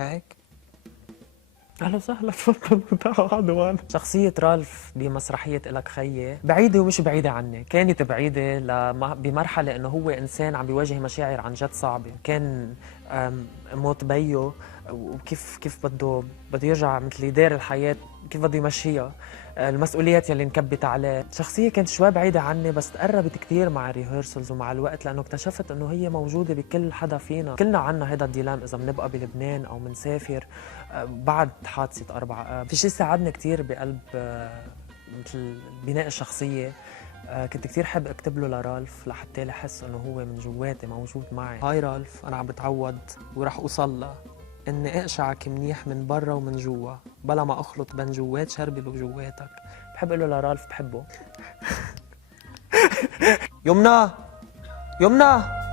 هيك. اهلا وسهلا، تفضلوا تعالوا اقعدوا معنا. شخصية رالف بمسرحية إلك خيي بعيدة ومش بعيدة عني، كانت بعيدة بمرحلة إنه هو إنسان عم بيواجه مشاعر عن جد صعبة، كان موت بيو وكيف بده يرجع مثل يدير الحياة، كيف بده يمشيها، المسؤوليات يلي انكبت عليه. الشخصية كانت شوي بعيدة عني بس تقربت كثير مع الريهرسلز ومع الوقت، لأنه اكتشفت إنه هي موجودة بكل حدا فينا، كلنا عنا هذا الديلام إذا بنبقى بلبنان أو منسافر بعد حادثة 4 آب. في شيء ساعدني كثير بقلب مثل بناء الشخصية، كنت كثير حب اكتب له لرالف لحتى احس انه هو من جواتي موجود معي. هاي رالف، انا عم بتعود ورح اوصل لها اني اقشعك منيح من برا ومن جوا بلا ما اخلط بين جوات شربي وجواتك. بحب اقول له لرالف بحبه. يمنى، يمنى.